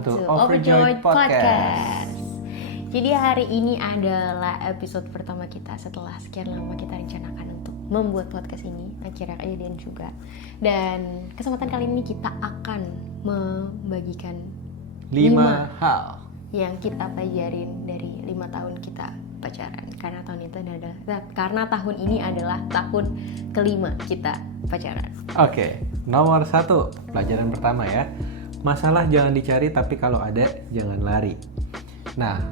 welcome to Overjoyed Podcast. Jadi hari ini adalah episode pertama kita setelah sekian lama kita rencanakan untuk membuat podcast ini. Akhirnya kejadian juga. Dan kesempatan kali ini kita akan membagikan 5 hal yang kita pelajarin dari 5 tahun kita pacaran. Karena tahun ini adalah tahun kelima kita pacaran. Oke, nomor 1, pelajaran pertama ya. Masalah jangan dicari, tapi kalau ada jangan lari. Nah,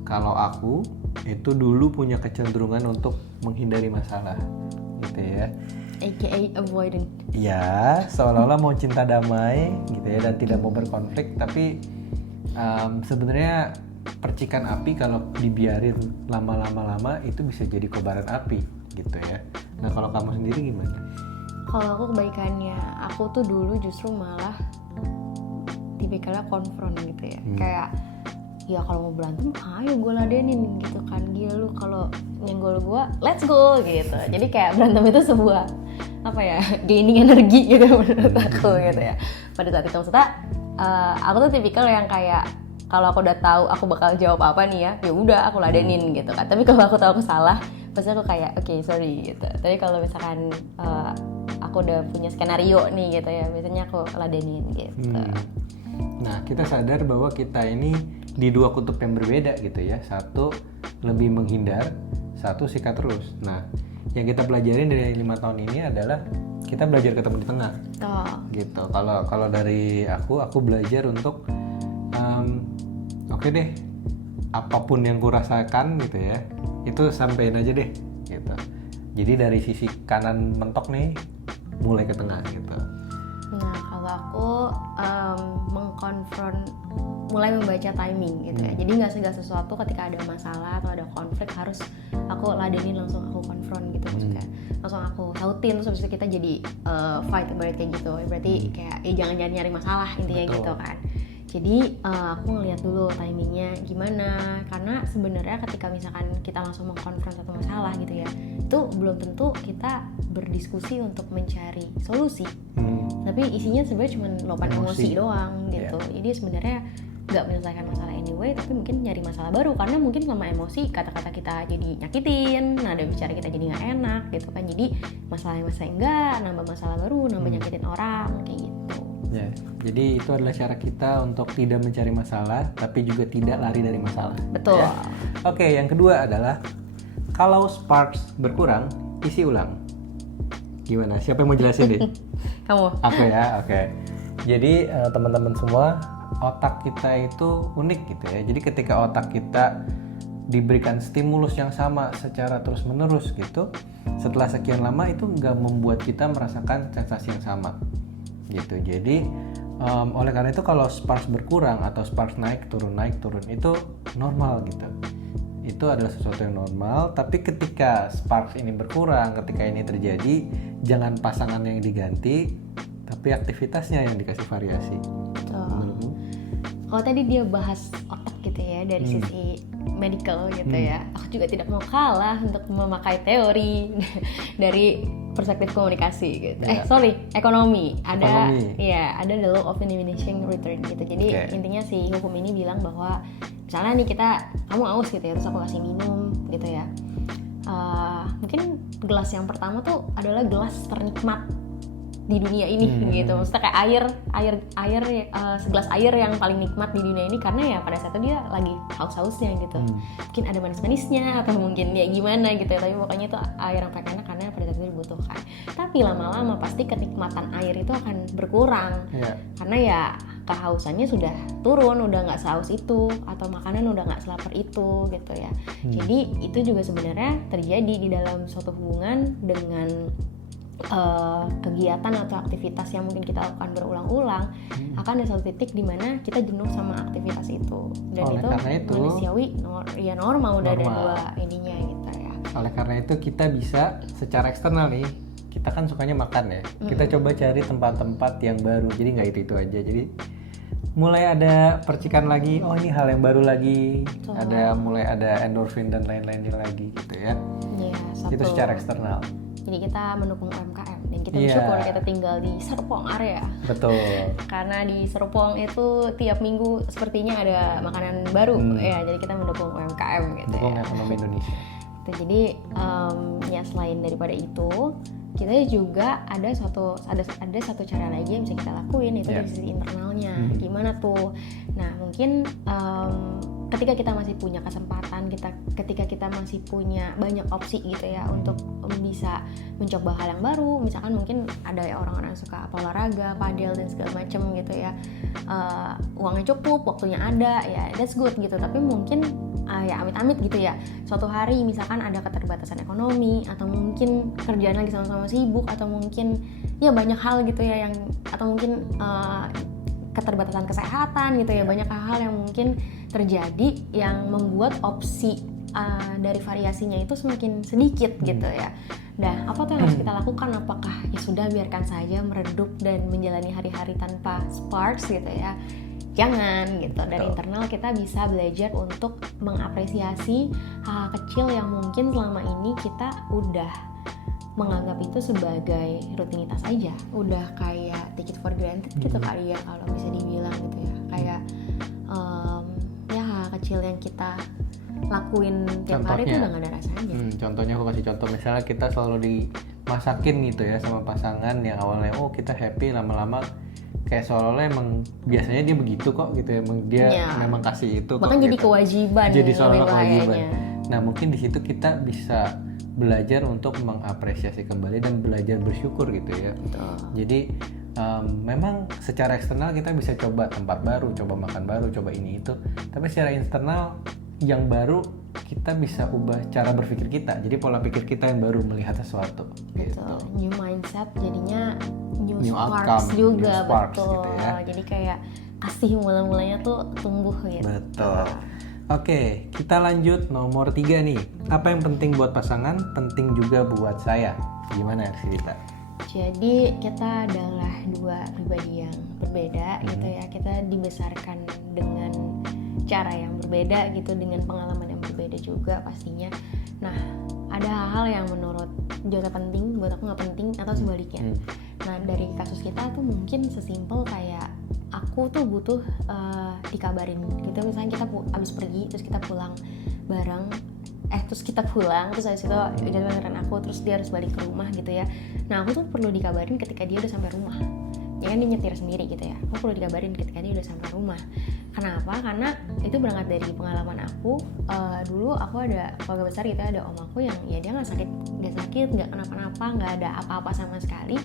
kalau aku itu dulu punya kecenderungan untuk menghindari masalah, gitu ya. AKA avoidant. Ya, seolah-olah mau cinta damai, gitu ya, dan tidak mau berkonflik. Tapi sebenarnya percikan api kalau dibiarin lama-lama itu bisa jadi kobaran api, gitu ya. Nah, kalau kamu sendiri gimana? Kalau aku kebaikannya, aku tuh dulu justru malah tipikalnya konfront gitu ya. Kayak ya kalau mau berantem ayo gue ladenin gitu kan, gila lu kalau nyenggol gue let's go gitu. Jadi kayak berantem itu sebuah apa ya, gaining energi gitu menurut aku gitu ya. Pada saat itu maksudnya aku tuh tipikal yang kayak kalau aku udah tahu aku bakal jawab apa nih ya udah aku ladenin gitu kan. Tapi kalau aku tahu aku salah pasti aku kayak oke, sorry gitu. Tapi kalau misalkan aku udah punya skenario nih gitu ya, biasanya aku ladenin gitu. Nah, kita sadar bahwa kita ini di dua kutub yang berbeda gitu ya. Satu lebih menghindar, satu sikat terus. Nah, yang kita pelajarin dari 5 tahun ini adalah kita belajar ketemu di tengah. Gitu. Kalau dari aku belajar untuk oke deh, apapun yang kurasakan gitu ya, itu sampein aja deh gitu. Jadi dari sisi kanan mentok nih mulai ke tengah gitu. Nah, kalau aku mengkonfront, mulai membaca timing gitu ya. Jadi nggak segala sesuatu ketika ada masalah atau ada konflik harus aku ladenin, langsung aku konfront gitu maksudnya. Langsung aku sautin terus habis itu kita jadi fight about it kayak gitu. Berarti kayak jangan nyari masalah intinya. Betul. Gitu kan. Jadi aku ngeliat dulu timingnya gimana, karena sebenarnya ketika misalkan kita langsung mengkonfront satu masalah gitu ya, itu belum tentu kita berdiskusi untuk mencari solusi, tapi isinya sebenarnya cuma luapan emosi doang gitu. Jadi sebenarnya nggak menyelesaikan masalah anyway, tapi mungkin nyari masalah baru, karena mungkin selama emosi kata-kata kita jadi nyakitin, nada bicara kita jadi nggak enak gitu kan. Jadi masalahnya enggak, nambah masalah baru, nambah nyakitin orang kayak gitu. Ya, jadi itu adalah cara kita untuk tidak mencari masalah, tapi juga tidak lari dari masalah. Betul. Ya. Oke, yang kedua adalah kalau sparks berkurang, isi ulang. Gimana? Siapa yang mau jelasin deh? Kamu. Aku ya, oke. Jadi teman-teman semua, otak kita itu unik gitu ya. Jadi ketika otak kita diberikan stimulus yang sama secara terus-menerus gitu, setelah sekian lama itu nggak membuat kita merasakan sensasi yang sama. Gitu. Jadi oleh karena itu kalau sparks berkurang atau sparks naik turun itu normal gitu. Itu adalah sesuatu yang normal. Tapi ketika sparks ini berkurang, ketika ini terjadi, jangan pasangan yang diganti, tapi aktivitasnya yang dikasih variasi. Kalau tadi dia bahas otak gitu ya dari sisi medical gitu ya, aku juga tidak mau kalah untuk memakai teori dari perspektif komunikasi gitu. Ekonomi. Ada the law of diminishing return gitu. Jadi intinya si hukum ini bilang bahwa misalnya nih kamu aus gitu ya, terus aku kasih minum gitu ya. Mungkin gelas yang pertama tuh adalah gelas ternikmat di dunia ini gitu. Maksudnya kayak air segelas air yang paling nikmat di dunia ini, karena ya pada saat itu dia lagi haus-hausnya gitu. Mungkin ada manis-manisnya atau mungkin ya gimana gitu ya, tapi pokoknya itu air yang paling enak karena pada saat itu dibutuhkan. Tapi lama-lama pasti kenikmatan air itu akan berkurang. Karena ya kehausannya sudah turun, udah nggak sehaus itu, atau makanan udah nggak selapar itu gitu ya. Jadi itu juga sebenarnya terjadi di dalam suatu hubungan dengan kegiatan atau aktivitas yang mungkin kita lakukan berulang-ulang, akan ada satu titik di mana kita jenuh sama aktivitas itu, dan itu manusiawi normal udah ada dua ininya gitu ya. Oleh karena itu kita bisa secara eksternal nih, kita kan sukanya makan ya, kita coba cari tempat-tempat yang baru, jadi nggak itu aja. Jadi mulai ada percikan lagi, ini hal yang baru lagi, mulai ada endorfin dan lain-lainnya lagi gitu ya. Itu secara eksternal. Jadi kita mendukung UMKM dan kita Iya. bersyukur kita tinggal di Serpong area. Betul. Karena di Serpong itu tiap minggu sepertinya ada makanan baru ya, jadi kita mendukung UMKM gitu Dukung ya. ekonomi Indonesia. Jadi ya selain daripada itu, kita juga ada satu cara lagi yang bisa kita lakuin, itu dari sisi internalnya. Gimana tuh? Nah mungkin ketika kita masih punya kesempatan, ketika kita masih punya banyak opsi gitu ya untuk bisa mencoba hal yang baru, misalkan mungkin ada orang-orang yang suka olahraga, padel dan segala macem gitu ya, uangnya cukup, waktunya ada, ya that's good gitu. Tapi mungkin ya amit-amit gitu ya, suatu hari misalkan ada keterbatasan ekonomi, atau mungkin kerjaan lagi sama-sama sibuk, atau mungkin ya banyak hal gitu ya yang, atau mungkin keterbatasan kesehatan gitu ya, banyak hal yang mungkin terjadi yang membuat opsi dari variasinya itu semakin sedikit gitu ya. Nah, apa tuh yang harus kita lakukan? Apakah ya sudah biarkan saja meredup dan menjalani hari-hari tanpa sparks gitu ya? Jangan gitu. Dari internal kita bisa belajar untuk mengapresiasi hal kecil yang mungkin selama ini kita udah menganggap itu sebagai rutinitas aja, udah kayak take it for granted gitu kali ya kalau bisa dibilang gitu ya, kayak ya hal kecil yang kita lakuin tiap hari itu udah gak ada rasanya. Contohnya aku kasih contoh, misalnya kita selalu dimasakin gitu ya sama pasangan yang awalnya kita happy, lama-lama kayak seolah-olah emang biasanya dia begitu kok gitu ya, emang dia memang kasih itu bahkan kok, jadi gitu. kewajiban, jadi seolah-olah kewajiban. kayaknya. Nah mungkin di situ kita bisa belajar untuk mengapresiasi kembali dan belajar bersyukur gitu ya. Betul. Jadi memang secara eksternal kita bisa coba tempat baru, coba makan baru, coba ini itu, tapi secara internal yang baru kita bisa ubah cara berpikir kita, jadi pola pikir kita yang baru melihat sesuatu gitu. New mindset jadinya new outcome, sparks juga, new sparks, betul gitu ya. Jadi kayak kasih mulai-mulainya tuh tumbuh gitu. Betul. Oke, kita lanjut nomor 3 nih. Apa yang penting buat pasangan, penting juga buat saya. Gimana Rizita? Jadi kita adalah dua pribadi yang berbeda gitu ya. Kita dibesarkan dengan cara yang berbeda gitu, dengan pengalaman yang berbeda juga pastinya. Nah, ada hal-hal yang menurut Jota penting, buat aku nggak penting, atau sebaliknya. Nah, dari kasus kita tuh mungkin sesimpel kayak aku tuh butuh dikabarin gitu, misalnya kita abis pergi terus kita pulang bareng, terus kita pulang, terus habis itu udah beneran aku, terus dia harus balik ke rumah gitu ya. Nah aku tuh perlu dikabarin ketika dia udah sampai rumah, ya kan dia nyetir sendiri gitu ya, aku perlu dikabarin ketika dia udah sampai rumah. Kenapa? Karena itu berangkat dari pengalaman aku. Dulu aku ada keluarga besar gitu, ada om aku yang ya dia nggak sakit, nggak kenapa-napa, nggak ada apa-apa sama sekali,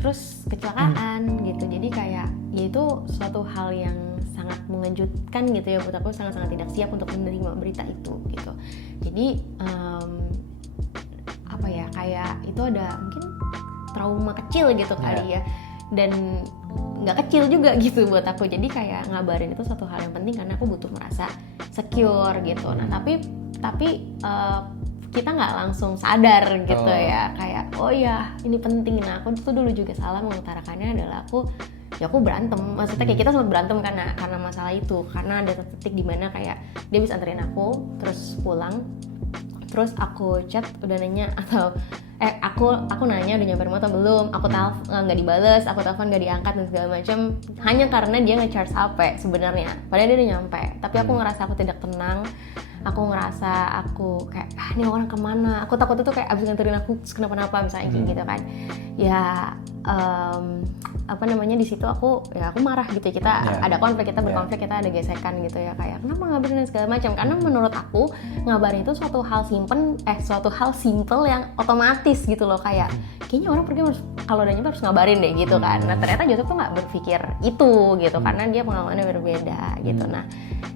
terus kecelakaan gitu. Jadi kayak ya itu suatu hal yang sangat mengejutkan gitu ya buat aku, sangat-sangat tidak siap untuk menerima berita itu gitu. Jadi apa ya, kayak itu ada mungkin trauma kecil gitu kali ya, dan nggak kecil juga gitu buat aku. Jadi kayak ngabarin itu satu hal yang penting karena aku butuh merasa secure gitu. Nah tapi kita nggak langsung sadar gitu ya, kayak oh ya ini penting. Nah aku tuh dulu juga salah mengutarakannya adalah aku berantem, maksudnya kayak kita sempat berantem karena masalah itu, karena ada titik dimana kayak dia bisa anterin aku terus pulang, terus aku chat udah nanya atau aku nanya udah nyampe rumah atau belum, aku telepon nggak dibales, aku telepon nggak diangkat dan segala macam, hanya karena dia nge-charge HP sebenarnya, padahal dia udah nyampe. Tapi aku ngerasa aku tidak tenang, aku ngerasa aku kayak ini orang kemana, aku takut itu kayak abis nganterin aku terus kenapa-napa misalnya gitu kan ya. Di situ aku marah gitu, kita ada konflik, kita berkonflik, kita ada gesekan gitu ya, kayak kenapa ngabarin dan segala macam. Karena menurut aku ngabarin itu suatu hal simple yang otomatis gitu loh, kayaknya orang pergi kalau udah nyampe harus ngabarin deh gitu kan. Nah ternyata Joseph tuh nggak berpikir itu gitu, karena dia pengalamannya berbeda gitu. Nah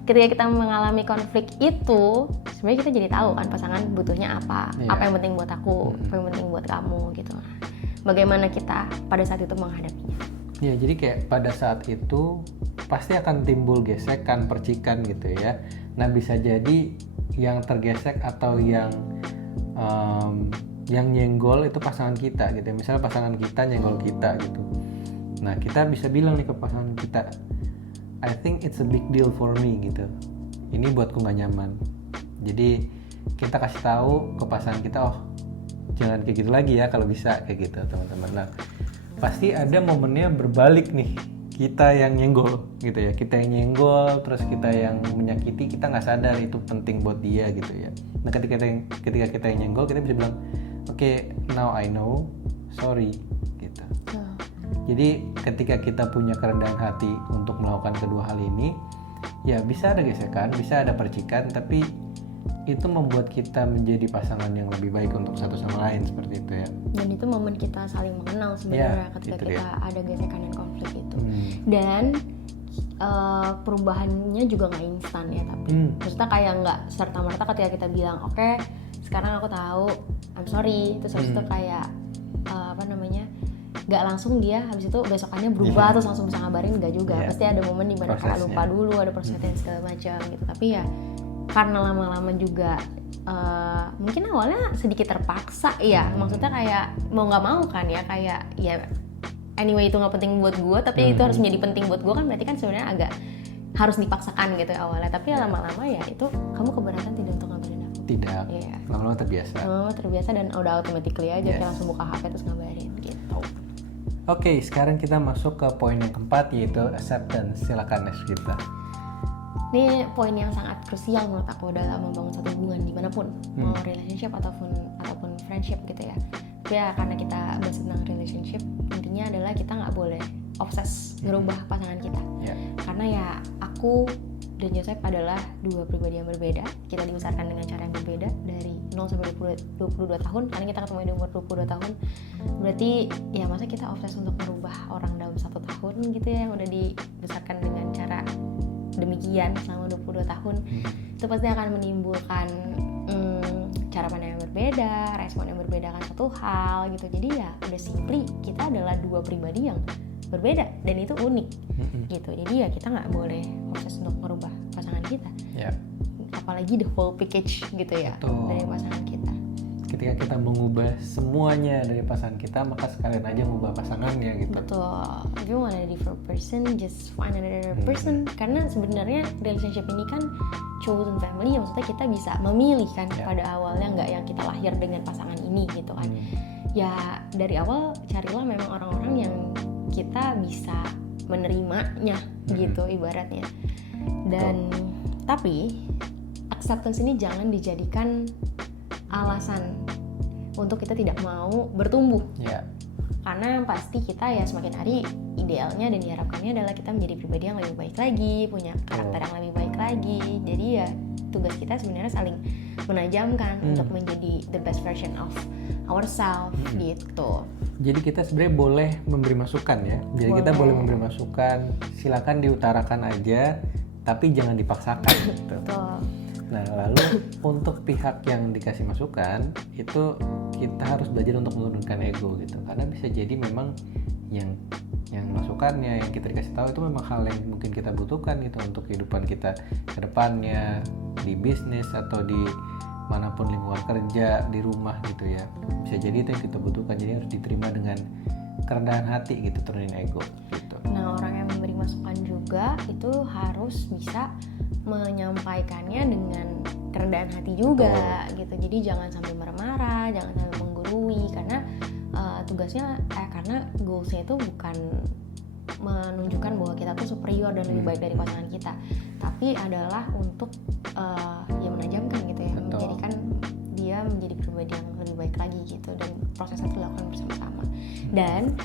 ketika kita mengalami konflik itu, sebenarnya kita jadi tahu kan pasangan butuhnya apa yang penting buat aku, apa yang penting buat kamu gitu. Bagaimana kita pada saat itu menghadapinya? Ya, jadi kayak pada saat itu pasti akan timbul gesekan, percikan gitu ya. Nah, bisa jadi yang tergesek atau yang nyenggol itu pasangan kita gitu. Misalnya pasangan kita nyenggol kita gitu. Nah, kita bisa bilang nih ke pasangan kita, I think it's a big deal for me gitu. Ini buatku gak nyaman. Jadi kita kasih tahu ke pasangan kita, oh jangan kayak gitu lagi ya kalau bisa kayak gitu teman-teman. Nah pasti ada momennya berbalik nih, kita yang nyenggol gitu ya, kita yang nyenggol terus kita yang menyakiti, kita nggak sadar itu penting buat dia gitu ya. Nah ketika kita yang nyenggol, kita bisa bilang oke, now I know, sorry gitu. Jadi ketika kita punya kerendahan hati untuk melakukan kedua hal ini, ya bisa ada gesekan, bisa ada percikan, tapi itu membuat kita menjadi pasangan yang lebih baik untuk satu sama lain, seperti itu ya. Dan itu momen kita saling mengenal sebenarnya, ketika itu kita ada gesekan dan konflik itu. Dan perubahannya juga nggak instan ya, tapi maksudnya kayak nggak serta merta ketika kita bilang oke, sekarang aku tahu, I'm sorry, terus habis itu kayak nggak langsung dia habis itu besokannya berubah terus langsung bisa ngabarin, nggak juga. Pasti ada momen dimana kayak lupa dulu, ada prosesnya dan segala macam gitu. Tapi ya karena lama-lama juga mungkin awalnya sedikit terpaksa ya, maksudnya kayak mau nggak mau kan ya, kayak ya anyway itu nggak penting buat gue, tapi itu harus menjadi penting buat gue kan, berarti kan sebenarnya agak harus dipaksakan gitu awalnya. Tapi ya lama-lama ya itu kamu keberatan tidak untuk ngabarin aku? Tidak, lama-lama terbiasa. Lama-lama terbiasa dan udah automatically aja kayak langsung buka HP terus ngabarin gitu. Oke, sekarang kita masuk ke poin yang keempat, yaitu acceptance. Silakan Nes kita. Ini poin yang sangat krusial menurut aku dalam membangun satu hubungan dimanapun, mau relationship ataupun friendship gitu ya. Tapi ya karena kita bahas tentang relationship, intinya adalah kita nggak boleh obses ngerubah pasangan kita. Karena ya aku dan Joseph adalah dua pribadi yang berbeda. Kita dibesarkan dengan cara yang berbeda dari 0 sampai 22 tahun, karena kita ketemu di umur 22 tahun. Berarti ya masa kita obses untuk merubah orang dalam 1 tahun gitu ya, yang udah dibesarkan dengan cara demikian selama 22 tahun. Itu pasti akan menimbulkan cara pandang yang berbeda, respon yang berbeda kan satu hal gitu. Jadi ya udah simply kita adalah dua pribadi yang berbeda dan itu unik gitu. Jadi ya kita nggak boleh proses untuk merubah pasangan kita, apalagi the whole package gitu ya. Betul. Dari pasangan kita. Ketika kita mengubah semuanya dari pasangan kita, maka sekalian aja mengubah pasangannya gitu. Betul. If you want a different person, just find another person. Karena sebenarnya relationship ini kan chosen family, ya maksudnya kita bisa memilih kan pada awalnya, nggak yang kita lahir dengan pasangan ini gitu kan. Ya dari awal carilah memang orang-orang yang kita bisa menerimanya gitu ibaratnya. Dan tapi acceptance ini jangan dijadikan alasan untuk kita tidak mau bertumbuh. Karena pasti kita ya semakin hari idealnya dan diharapkannya adalah kita menjadi pribadi yang lebih baik lagi, punya karakter yang lebih baik lagi. Jadi ya tugas kita sebenarnya saling menajamkan untuk menjadi the best version of ourselves gitu. Jadi kita sebenarnya boleh memberi masukan ya. Jadi kita boleh memberi masukan, silakan diutarakan aja, tapi jangan dipaksakan gitu. Betul. Nah lalu untuk pihak yang dikasih masukan itu kita harus belajar untuk menurunkan ego gitu, karena bisa jadi memang yang masukannya yang kita dikasih tahu itu memang hal yang mungkin kita butuhkan gitu untuk kehidupan kita ke depannya, di bisnis atau di manapun lingkungan kerja, di rumah gitu ya. Bisa jadi itu yang kita butuhkan, jadi harus diterima dengan kerendahan hati gitu, turunin ego gitu. Nah orang yang memberi masukan juga itu harus bisa menyampaikannya dengan kerendahan hati juga gitu. Jadi jangan sampai marah-marah, jangan sampai menggurui, karena karena goalsnya itu bukan menunjukkan bahwa kita tuh superior dan lebih baik dari pasangan kita, tapi adalah untuk ya menajamkan gitu ya. Menjadikan dia menjadi pribadi yang lebih baik lagi gitu, dan prosesnya dilakukan bersama-sama. Dan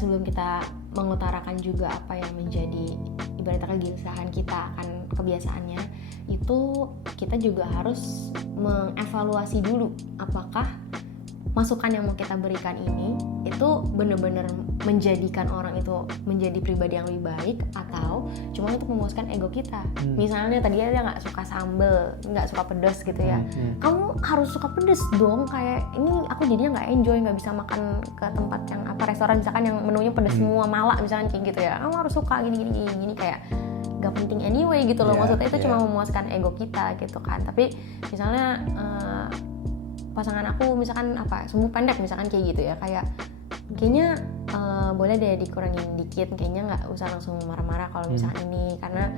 sebelum kita mengutarakan juga apa yang menjadi ibaratnya kegelisahan kita akan kebiasaannya, itu kita juga harus mengevaluasi dulu apakah masukan yang mau kita berikan ini itu benar-benar menjadikan orang itu menjadi pribadi yang lebih baik, atau cuma untuk memuaskan ego kita. Misalnya tadi dia nggak suka sambel, nggak suka pedas gitu ya, kamu harus suka pedas dong, kayak ini aku jadinya nggak enjoy, nggak bisa makan ke tempat yang restoran misalkan yang menunya pedas semua, malak misalkan kayak gitu ya, kamu harus suka gini kayak gak penting anyway gitu loh. Maksudnya itu cuma memuaskan ego kita gitu kan. Tapi misalnya pasangan aku misalkan sumbu pendek misalkan kayak gitu ya, kayak kayaknya boleh deh dikurangin dikit, kayaknya nggak usah langsung marah-marah kalau misalkan ini, karena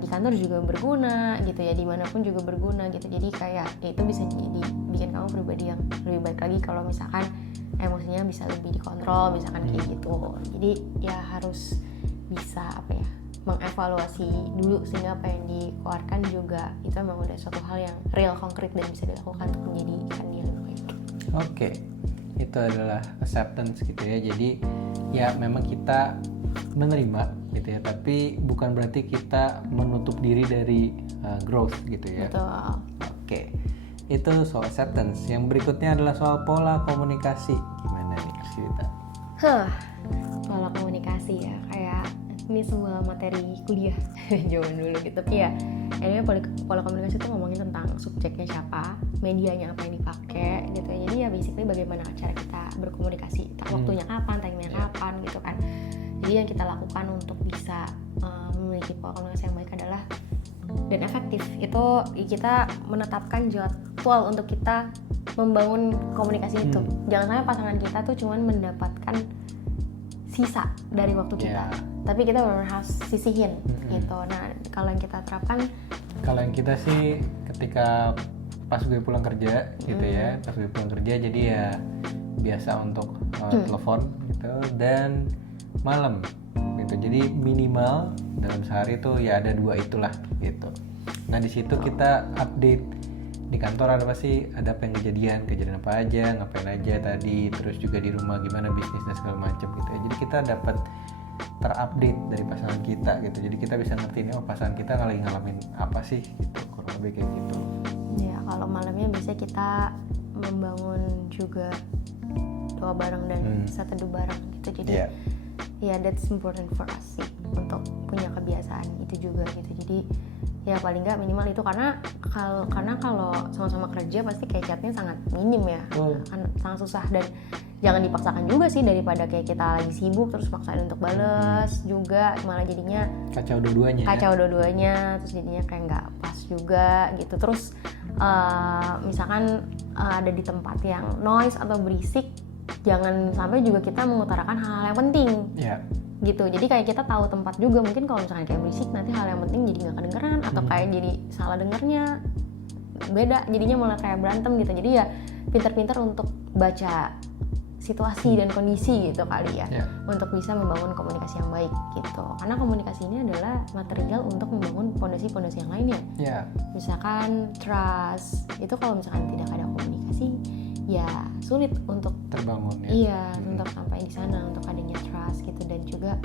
di kantor juga berguna gitu ya, dimanapun juga berguna gitu. Jadi kayak ya itu bisa bikin kamu pribadi yang lebih baik lagi kalau misalkan emosinya bisa lebih dikontrol misalkan kayak gitu. Jadi ya harus bisa mengevaluasi dulu sehingga apa yang dikeluarkan juga itu memang udah suatu hal yang real, konkret dan bisa dilakukan untuk menjadikan dia lebih baik. Oke, itu adalah acceptance gitu ya. Jadi ya memang kita menerima gitu ya, tapi bukan berarti kita menutup diri dari growth gitu ya. Betul. Oke, itu soal acceptance. Yang berikutnya adalah soal pola komunikasi. Gimana nih cerita? Pola komunikasi ya, kayak ini semua materi kuliah zaman dulu gitu. Tapi ya ini pola komunikasi itu ngomongin tentang subjeknya siapa, medianya apa yang dipakai gitu. Jadi ya basically bagaimana cara kita berkomunikasi, waktunya kapan, timenya kapan gitu kan. Jadi yang kita lakukan untuk bisa memiliki pola komunikasi yang baik adalah dan efektif itu kita menetapkan jadwal untuk kita membangun komunikasi itu. Jangan sampai pasangan kita tuh cuman mendapatkan sisa dari waktu kita, tapi kita benar-benar harus sisihin gitu. Nah kalau yang kita terapkan, kalau yang kita sih ketika pas gue pulang kerja gitu ya, pas gue pulang kerja jadi ya biasa untuk telepon gitu, dan malam gitu. Jadi minimal dalam sehari tuh ya ada 2 itulah gitu. Nah di situ kita update di kantor ada apa sih, ada apa yang kejadian apa aja, ngapain aja tadi, terus juga di rumah gimana bisnis dan segala macam gitu ya. Jadi kita dapat terupdate dari pasangan kita gitu. Jadi kita bisa ngerti nih, oh pasangan kita lagi ngalamin apa sih gitu, kurang lebih kayak gitu. Ya kalau malamnya bisa kita membangun juga doa bareng dan bisa teduh bareng gitu. Jadi ya that's important for us sih untuk punya kebiasaan itu juga gitu. Jadi ya paling nggak minimal itu, karena kalau sama-sama kerja pasti kayak chatnya sangat minim ya, sangat susah, dan jangan dipaksakan juga sih, daripada kayak kita lagi sibuk terus maksain untuk bales juga, malah jadinya kacau dua-duanya, terus jadinya kayak nggak pas juga gitu. Terus misalkan ada di tempat yang noise atau berisik, jangan sampai juga kita mengutarakan hal-hal yang penting. Gitu, jadi kayak kita tahu tempat juga, mungkin kalau misalnya kayak berisik nanti hal yang penting jadi nggak kedengeran atau kayak jadi salah dengernya beda, jadinya malah kayak berantem gitu. Jadi ya pintar-pintar untuk baca situasi dan kondisi gitu kali ya, untuk bisa membangun komunikasi yang baik gitu. Karena komunikasi ini adalah material untuk membangun pondasi-pondasi yang lainnya. Misalkan trust itu kalau misalkan tidak ada komunikasi ya sulit untuk terbangun ya. Untuk sampai di sana, untuk adanya trust gitu. Dan juga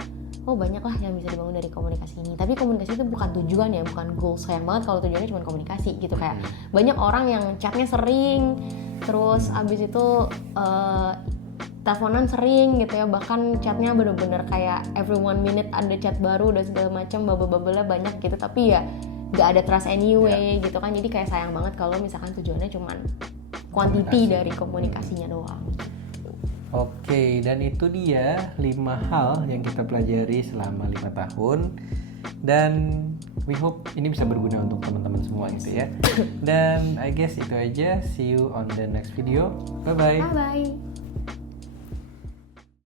banyak lah yang bisa dibangun dari komunikasi ini. Tapi komunikasi itu bukan tujuan ya, bukan goal. Sayang banget kalau tujuannya cuma komunikasi gitu. Kayak banyak orang yang chatnya sering, terus abis itu teleponan sering gitu ya, bahkan chatnya bener-bener kayak every 1 minute ada chat baru dan segala macam, bubble-bubble banyak gitu. Tapi ya gak ada trust anyway gitu kan. Jadi kayak sayang banget kalau misalkan tujuannya cuma quantity dari komunikasinya doang. Oke, dan itu dia 5 hal yang kita pelajari selama 5 tahun, dan we hope ini bisa berguna untuk teman-teman semua gitu ya. Dan I guess itu aja, see you on the next video. Bye bye.